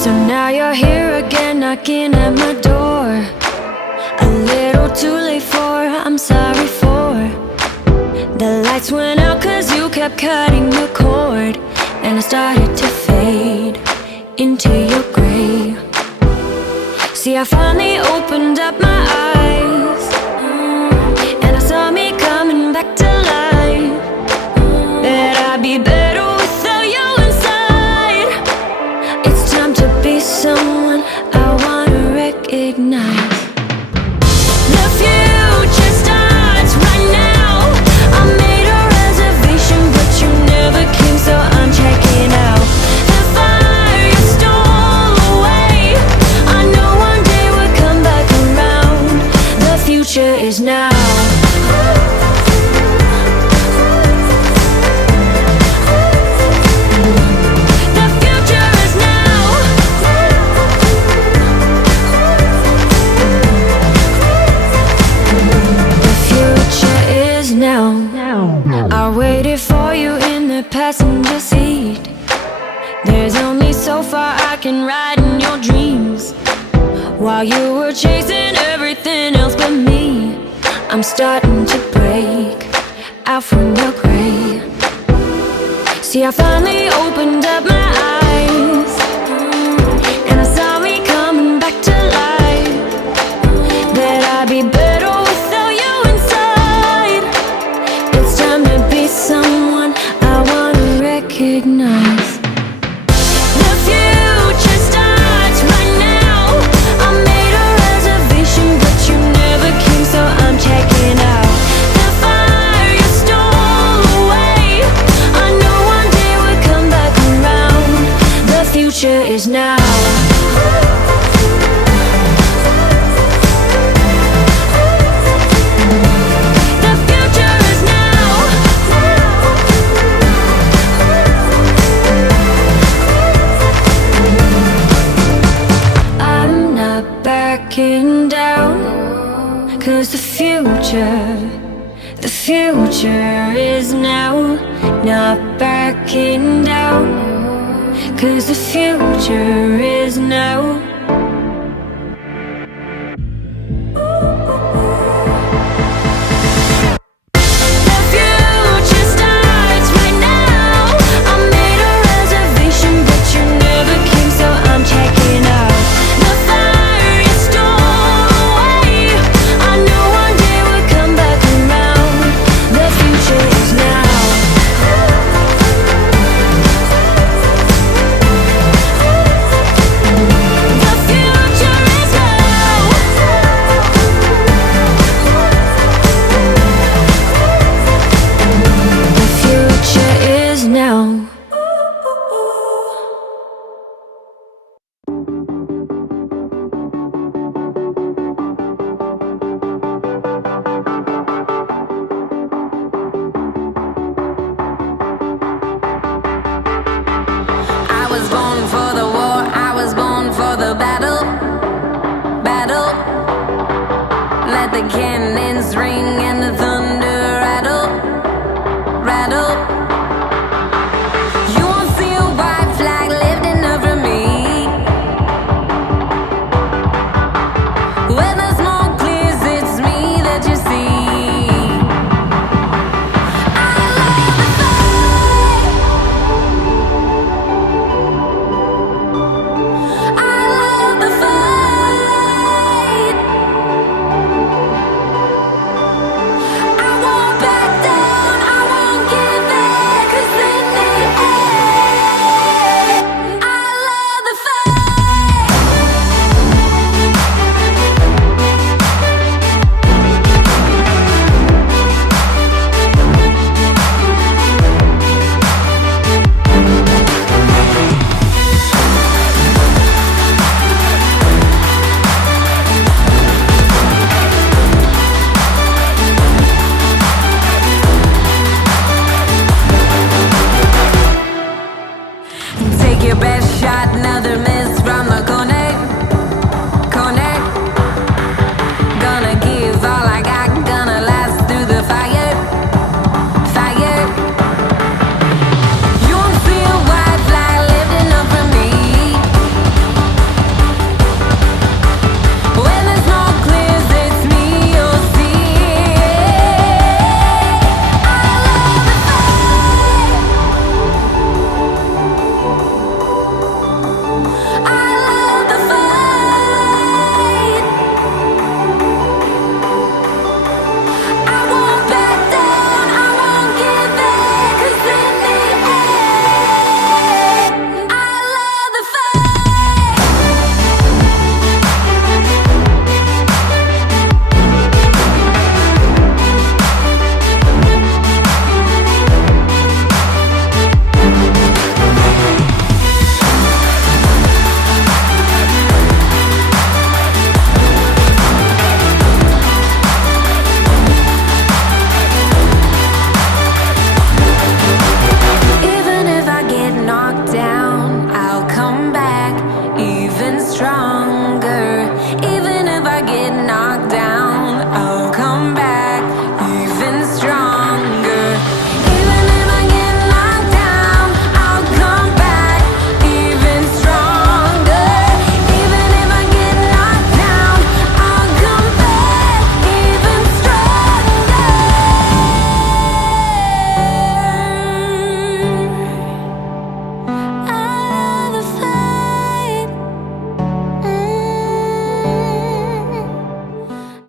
So now you're here again, knocking at my door. A little too late for, I'm sorry for. The lights went out 'cause you kept cutting the cord, and I started to fade into your gray. See, I finally opened up my eyes, and I saw me coming back to life. That I'd be better without you inside. It's time to be someone I wanna recognize. The future starts right now. I made a reservation, but you never came, so I'm checking out. The fire you stole away, I know one day we'll come back around. The future is now. I waited for you in the passenger seat. There's only so far I can ride in your dreams. While you were chasing everything else but me, I'm starting to break out from your gray. See, I finally opened up my eyes, and I saw me coming back to life. That I'd be better without you inside. It's time to be someone I wanna recognize. The future starts right now. I made a reservation, but you never came, so I'm checking out. The fire you stole away, I know one day we'll come back around. The future is now. Backing down, 'cause the future is now. Not backing down, 'cause the future is now.